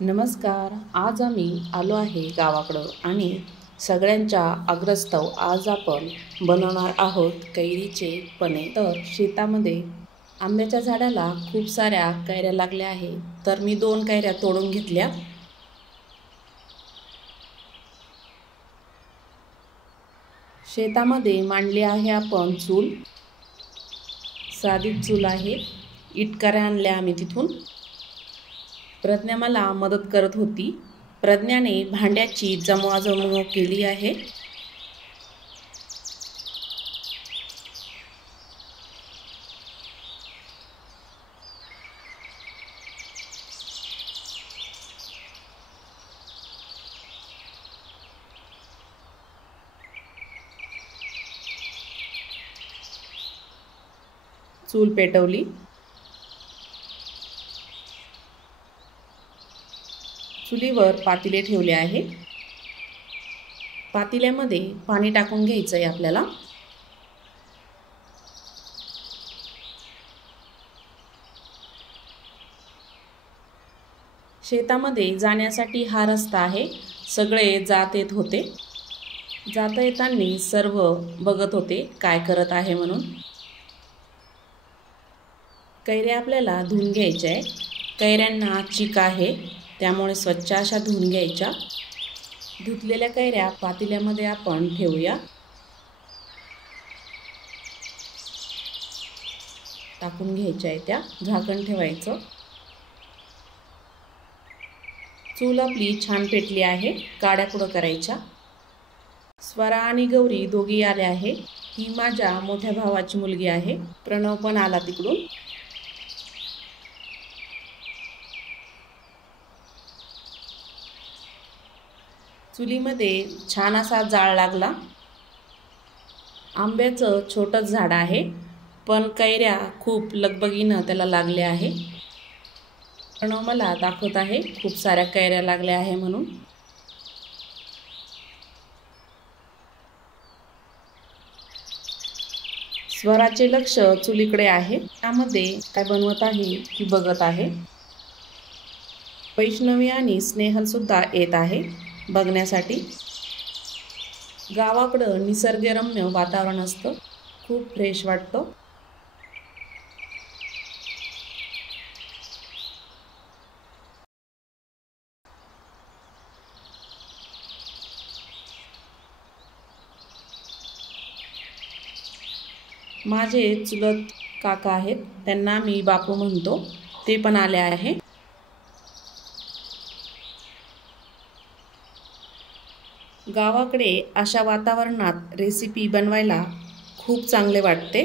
नमस्कार. आज आम्ही आलो आहे गावाकडं आणि सगळ्यांच्या आग्रहास्तव आज आपण बनवणार आहोत कैरीचे पने. तर शेतामध्ये आंब्याच्या झाडाला खूप साऱ्या कैऱ्या लागल्या आहेत. तर मी 2 कैऱ्या तोडून घेतल्या. शेतामध्ये मांडली आहे आपण चूल. साधीच चूल आहे. इटकाऱ्या आणल्या आम्ही तिथून. प्रज्ञा मला मदत करत होती. प्रज्ञाने भांड्याची जमवाजमव केली आहे. चूल पेटवली. चुलीवर पातेले ठेवले आहे. पातेल्यामध्ये पाणी टाकून घ्यायचं आहे आपल्याला. शेतामध्ये जाण्यासाठी हा रस्ता आहे. सगळे जात येत होते. जाता येताना सर्व बघत होते काय करत आहे म्हणून. कैऱ्या आपल्याला धुवून घ्यायच्या आहे. कैऱ्यांना चिक आहे, त्यामुळे स्वच्छ अशा धुवून घ्यायच्या. धुतलेल्या कैऱ्या पातेल्यामध्ये आपण ठेवूया. टाकून घ्यायच्या आहे त्या. झाकण ठेवायचं. चूल आपली छान पेटली आहे. काड्या पुढं करायच्या. स्वरा आणि गौरी दोघी आल्या आहे. ही माझ्या मोठ्या भावाची मुलगी आहे. प्रणव पण आला तिकडून. चुलीमध्ये छान असा जाळ लागला. आंब्याचं छोटंच झाड आहे, पण कैऱ्या खूप लगबगीनं त्याला लागल्या आहे. प्रणव मला दाखवत आहे खूप साऱ्या कैऱ्या लागल्या आहे म्हणून. स्वराचे लक्ष चुलीकडे आहे. त्यामध्ये काय बनवत आहे ती बघत आहे. वैष्णवी आणि स्नेहल सुद्धा येत आहे बघण्यासाठी. गावाकडं निसर्गरम्य वातावरण असतं. खूप फ्रेश वाटतं. माझे चुलत काका आहेत, त्यांना मी बापू म्हणतो. ते पण आले आहे. गावाकडे अशा वातावरणात रेसिपी बनवायला खूप चांगले वाटते.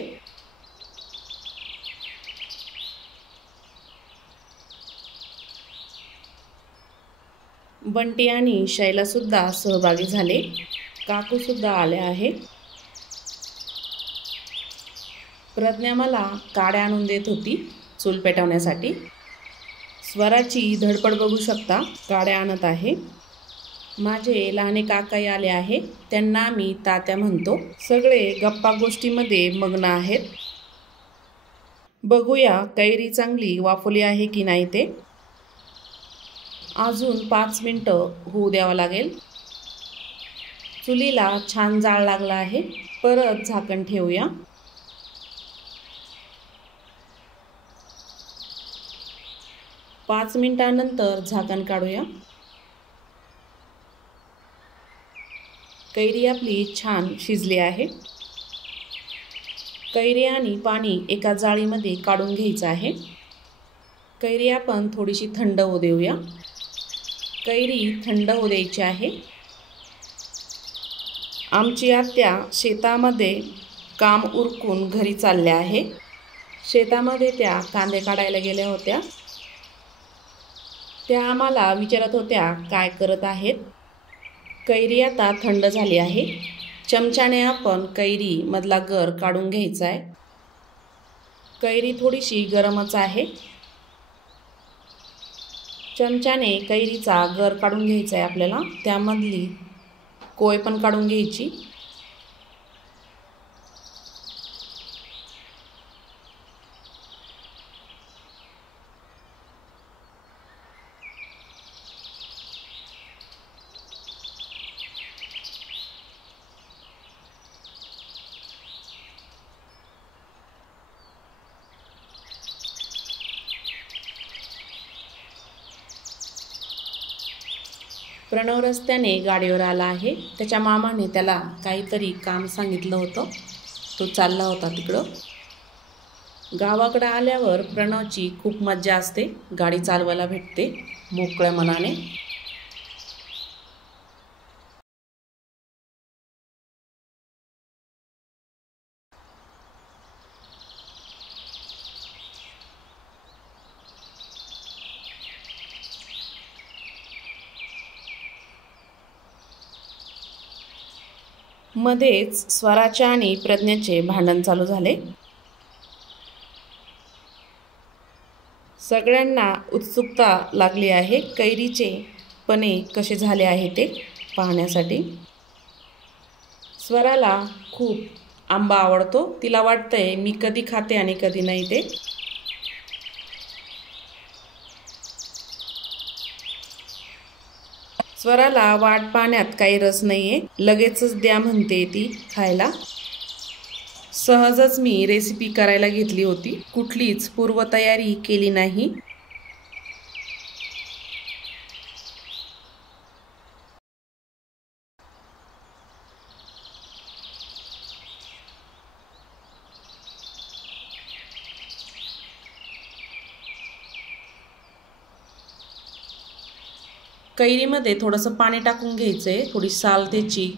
बंटी आणि शैला सुद्धा सहभागी झाले. काकू सुद्धा आले आहे. प्रज्ञा मला काड्या आणून देत होती चूल पेटवण्यासाठी. स्वराची धडपड बघू शकता. काड्या आणत आहे. माझे लहाने काकाही आले आहे, त्यांना मी तात्या म्हणतो. सगळे गप्पा गोष्टीमध्ये मग्न आहेत. बघूया कैरी चांगली वाफवली आहे की नाही ते. अजून 5 मिनिटं होऊ द्यावं लागेल. चुलीला छान जाळ लागला आहे. परत झाकण ठेवूया. पाच मिनिटांनंतर झाकण काढूया. कैरी आपली छान शिजली आहे. कैरी आणि पाणी एका जाळीमध्ये काढून घ्यायचं आहे. कैरी आपण थोडीशी थंड होऊ देऊया. कैरी थंड होऊ द्यायची आहे. आमची आत्या शेतामध्ये काम उरकून घरी चालल्या आहे. शेतामध्ये त्या कांदे काढायला गेल्या होत्या. त्या आम्हाला विचारत होत्या काय करत आहेत. कैरी आता थंड झाली आहे. चमच्याने आपण कैरी मधला गर काढून घ्यायचा आहे. कैरी थोडीशी गरमच आहे. चमच्याने कैरीचा गर काढून घ्यायचा आहे आपल्याला. त्यामधली कोय पण काढून घ्यायची. प्रणव रस्त्याने गाडीवर आला आहे. त्याच्या मामाने त्याला काहीतरी काम सांगितलं होतं. तो चालला होता तिकडं. गावाकडे आल्यावर प्रणवची खूप मज्जा असते. गाडी चालवायला भेटते मोकळ्या मनाने. मध्येच स्वराचे आणि प्रज्ञाचे भांडण चालू झाले. सगळ्यांना उत्सुकता लागली आहे कैरीचे पणे कसे झाले आहे ते पाहण्यासाठी. स्वराला खूप आंबा आवडतो. तिला वाटतंय मी कधी खाते आणि कधी नाही ते. स्वराला वाट पाहण्यात काही रस नाहीये. लगेचच द्या म्हणते ती खायला. सहजच मी रेसिपी करायला घेतली होती. कुठलीच पूर्वतयारी केली नाही. कैरीमध्ये थोडंसं पाणी टाकून घ्यायचं आहे. थोडी साल त्याची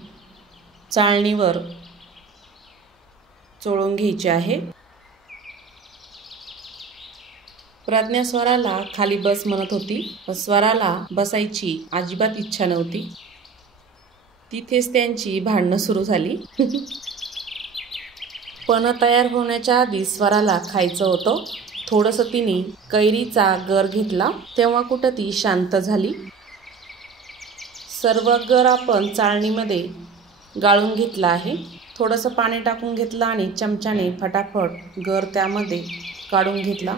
चाळणीवर चोळून घ्यायची आहे. प्रज्ञा स्वराला खाली बस म्हणत होती. स्वराला बसायची अजिबात इच्छा नव्हती. तिथेच त्यांची भांडणं सुरू झाली. पण तयार होण्याच्या आधी स्वराला खायचं होतं. थोडंसं तिने कैरीचा गर घेतला तेव्हा कुठं ती शांत झाली. सर्व गर आपण चाळणीमध्ये गाळून घेतला आहे. थोडंसं पाणी टाकून घेतलं आणि चमच्याने फटाफट गर त्यामध्ये काढून घेतला.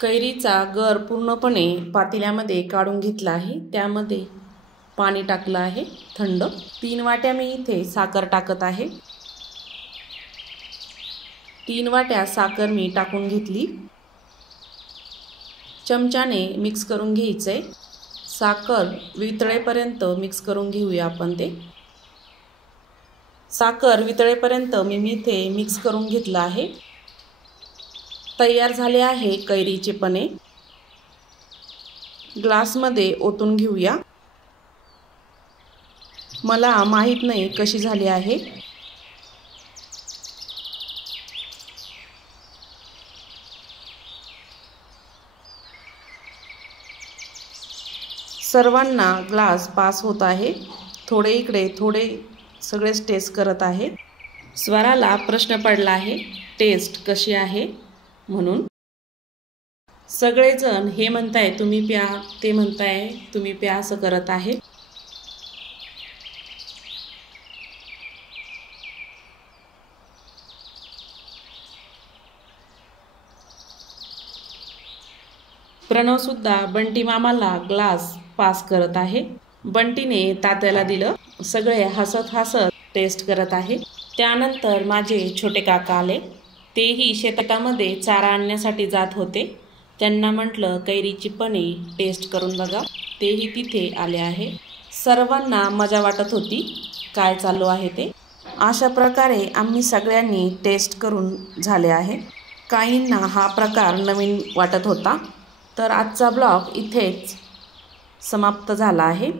कैरीचा गर पूर्णपणे पातेल्यामध्ये काढून घेतला आहे. त्यामध्ये पाणी टाकलं आहे थंड. 3 वाट्या मी इथे साखर टाकत आहे. 3 वाट्या साखर मी टाकून घेतली. चमच्याने मिक्स करून घ्यायचंय. साखर वितळेपर्यंत मिक्स करून घेऊया आपण ते. साखर वितळेपर्यंत मी इथे मिक्स करून घेतलं आहे. तयार झाले आहे कैरीचे पणे. ग्लासमध्ये ओतून घेऊया. मला माहीत नाही कशी झाली आहे. सर्वांना ग्लास पास होत आहे. थोडे इकडे थोडे सगळेच टेस्ट करत आहे. स्वराला प्रश्न पडला आहे टेस्ट कशी आहे म्हणून. सगळेजण हे म्हणताय तुम्ही प्या, ते म्हणताय तुम्ही प्या, असं करत आहे. प्रणव सुद्धा बंटी मामाला ग्लास पास करत आहे. बंटीने तात्याला दिलं. सगळे हसत हसत टेस्ट करत आहे. त्यानंतर माझे छोटे काका आले. तेही शेतामध्ये चारा आणण्यासाठी जात होते. त्यांना म्हटलं कैरीची पणे टेस्ट करून बघा. तेही तिथे आले आहे. सर्वांना मजा वाटत होती काय चालू आहे ते. अशा प्रकारे आम्ही सगळ्यांनी टेस्ट करून झाले आहे. काहींना हा प्रकार नवीन वाटत होता. तर आजचा ब्लॉग इथेच समाप्त झाला आहे.